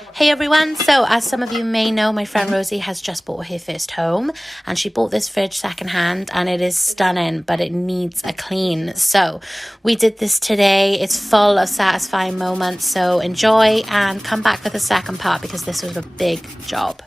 Hey everyone, so as some of you may know, my friend Rosie has just bought her first home and she bought this fridge secondhand and it is stunning, but it needs a clean. So we did this today. It's full of satisfying moments, so enjoy and come back for the second part because this was a big job.